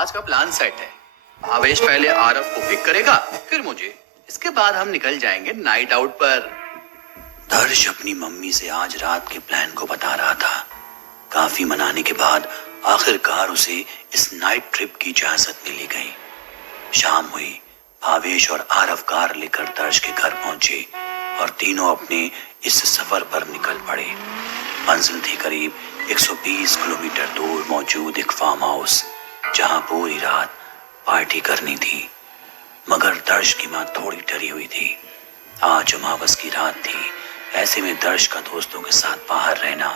आज का plan set है। भावेश पहले आरव को पिक करेगा, फिर मुझे। इसके बाद हम निकल जाएंगे नाइट आउट पर। दर्श अपनी मम्मी से आज रात के प्लान को बता रहा था। काफी मनाने के बाद आखिरकार उसे इस नाइट ट्रिप की इजाजत मिली गई। शाम हुई, भावेश और आरव कार लेकर दर्श के घर पहुंचे और तीनों अपने इस सफर पर निकल पड़े। मंजिल थी करीब 120 किलोमीटर दूर मौजूद एक फार्म हाउस, जहां पूरी रात पार्टी करनी थी। मगर दर्श की मां थोड़ी डरी हुई थी। आज अमावस की रात थी, ऐसे में दर्श का दोस्तों के साथ बाहर रहना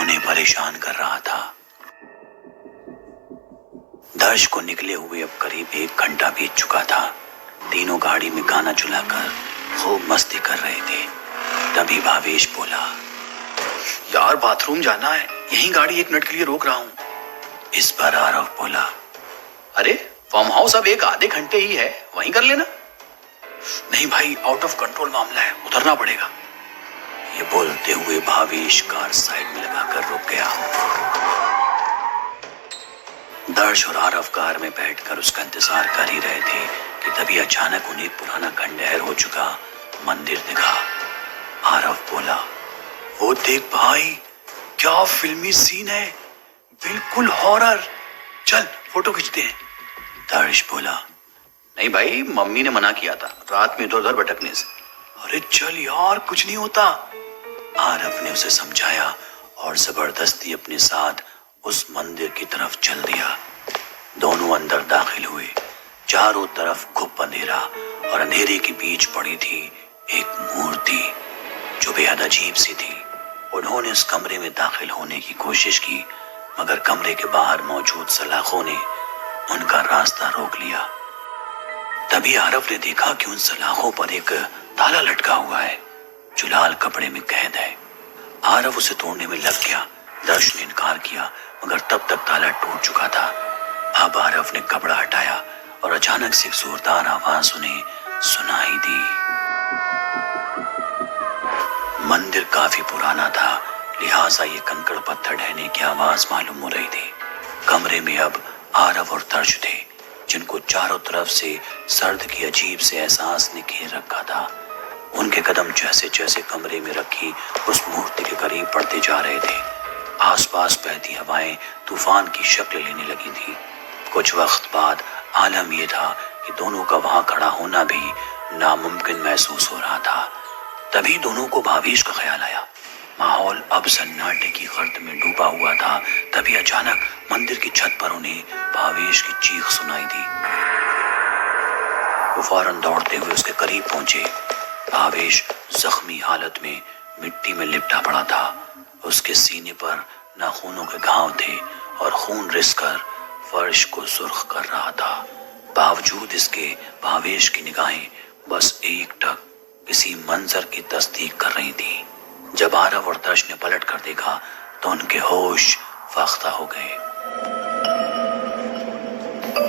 उन्हें परेशान कर रहा था। दर्श को निकले हुए अब करीब 1 घंटा बीत चुका था। तीनों गाड़ी में गाना चलाकर खूब मस्ती कर रहे थे। तभी भावेश बोला, यार बाथरूम जाना है, यहीं गाड़ी 1 मिनट के लिए रोक रहा हूं। इस पर आरव बोला, अरे फार्म हाउस अब 1 आधे घंटे ही है, वहीं कर लेना। नहीं भाई, आउट ऑफ कंट्रोल मामला है, उतरना पड़ेगा। ये बोलते हुए भावेश कार साइड में लगाकर रुक गया। दर्श और आरव कार में बैठकर उसका इंतजार कर ही रहे थे कि तभी अचानक उन्हें पुराना खंडहर हो चुका मंदिर दिखा। आरव बोला, वो देख भाई, क्या फिल्मी सीन है, बिल्कुल हॉरर, चल फोटो खींचते हैं। दर्श बोला, नहीं भाई, मम्मी ने मना किया था रात में इधर उधर भटकने से। अरे चल यार, कुछ नहीं होता। आरव ने उसे समझाया और जबरदस्ती अपने साथ उस मंदिर की तरफ चल दिया। दोनों अंदर दाखिल हुए। चारों तरफ घुप अंधेरा और अंधेरे के बीच पड़ी थी एक मूर्ति जो बेहद अजीब सी थी। उन्होंने उस कमरे में दाखिल होने की कोशिश की, मगर कमरे के बाहर मौजूद सलाखों ने उनका रास्ता रोक लिया। तभी आरव ने देखा कि उन सलाखों पर एक ताला लटका हुआ है जो लाल कपड़े में कैद है। आरव उसे तोड़ने में लग गया। दर्श ने इनकार किया, मगर तब तक ताला टूट चुका था। अब आरव ने कपड़ा हटाया और अचानक से एक जोरदार आवाज उन्हें सुनाई दी। मंदिर काफी पुराना था, लिहाजा ये कंकड़ पत्थर ढहने की आवाज मालूम हो रही थी। कमरे में अब आरव और दर्श थे, जिनको चारों तरफ से सर्द की अजीब से एहसास ने घेर रखा था। उनके कदम जैसे जैसे कमरे में रखी उस मूर्ति के करीब बढ़ते जा रहे थे। आसपास बहती हवाएं तूफान की शक्ल लेने लगी थी। कुछ वक्त बाद आलम यह था कि दोनों का वहां खड़ा होना भी नामुमकिन महसूस हो रहा था। तभी दोनों को भावेश का ख्याल आया। माहौल अब सन्नाटे की गर्द में डूबा हुआ था। तभी अचानक मंदिर की छत पर उन्हें भावेश की चीख सुनाई दी। वो फौरन दौड़ते हुए उसके करीब पहुंचे। भावेश जख्मी हालत में मिट्टी में लिपटा पड़ा था। उसके सीने पर नाखूनों के घाव थे और खून रिसकर फर्श को सुर्ख कर रहा था। बावजूद इसके भावेश की निगाहें बस एकटक किसी मंजर की तस्दीक कर रही थी। जब आरव और दर्श ने पलट कर देखा तो उनके होश फाख्ता हो गए।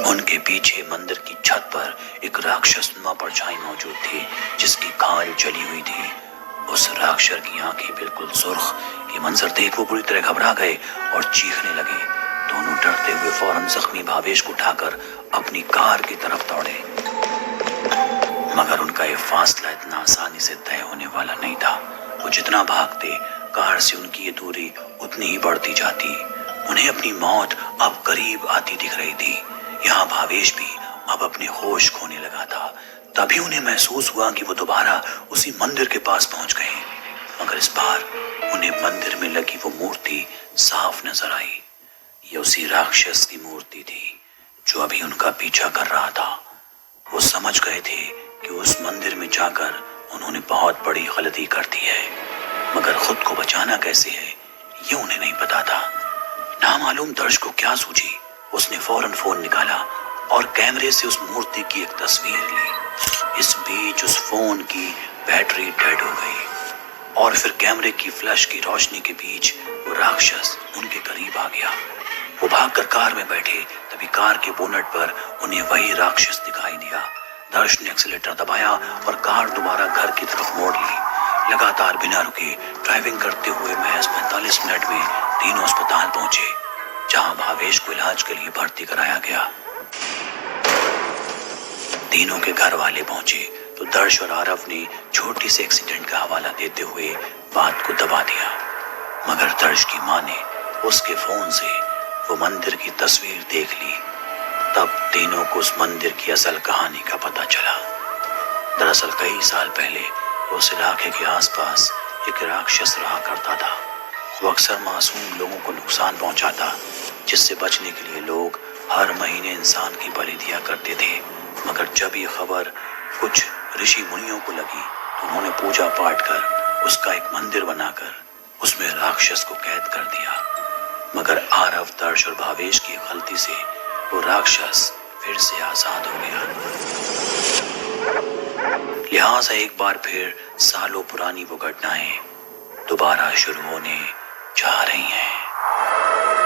उनके पीछे मंदिर की छत पर एक राक्षस नुमा परछाई मौजूद थी, जिसकी खाल जली हुई थी। उस राक्षस की आंखें बिल्कुल सुर्ख। ये मंजर देख वो पूरी तरह घबरा गए और चीखने लगे। दोनों डरते हुए फौरन जख्मी भावेश को उठाकर अपनी कार की तरफ दौड़े, मगर उनका ये फासला इतना आसानी से तय होने वाला नहीं था। वो जितना भागते, कार से उनकी ये दूरी उतनी ही बढ़ती जाती। उन्हें अपनी मौत अब करीब आती दिख रही थी। यहाँ भावेश भी अब अपने होश खोने लगा था। तभी उन्हें महसूस हुआ कि वो दोबारा उसी मंदिर के पास पहुंच गए, मगर इस बार उन्हें मंदिर में लगी वो मूर्ति साफ नजर आई। ये उसी राक्षस की मूर्ति थी जो अभी उनका पीछा कर रहा था। वो समझ गए थे कि उस मंदिर में जाकर उन्होंने बहुत बड़ी गलती कर दी है, मगर खुद को बचाना कैसे है ये उन्हें नहीं पता था। नामालूम दर्श को क्या सूझी, उसने फौरन फोन निकाला और कैमरे से उस मूर्ति की एक तस्वीर ली। इस बीच उस फोन की बैटरी डेड हो गई और फिर कैमरे की फ्लैश की रोशनी के बीच वो राक्षस उनके करीब आ गया। वो भागकर कार में बैठे। तभी कार के बोनट पर उन्हें वही राक्षस दिखाई दिया। दर्श ने एक्सीलेटर दबाया और कार दोबारा घर की तरफ मोड़ ली। लगातार बिना रुके ड्राइविंग करते हुए महज 45 मिनट में तीनों अस्पताल पहुंचे। जहां भावेश को इलाज के लिए भर्ती कराया गया। तीनों के घर वाले पहुंचे तो दर्श और आरव ने छोटी से एक्सीडेंट का हवाला देते हुए बात को दबा दिया, मगर दर्श की मां ने उसके फोन से वो मंदिर की तस्वीर देख ली। तब तीनों को उस मंदिर की असल कहानी का पता चला। दरअसल कई साल पहले उस इलाके के आसपास एक राक्षस रहा करता था। वो अक्सर मासूम लोगों को नुकसान पहुंचाता, जिससे बचने के लिए लोग हर महीने इंसान की बलि दिया करते थे। मगर जब ये खबर कुछ ऋषि मुनियों को लगी तो उन्होंने पूजा पाठ कर उसका एक मंदिर बनाकर उसमें राक्षस को कैद कर दिया। मगर आरव, दर्श और भावेश की गलती से वो राक्षस फिर से आजाद हो गया। लिहाजा एक बार फिर सालों पुरानी वो घटनाएं दोबारा शुरू होने जा रही हैं।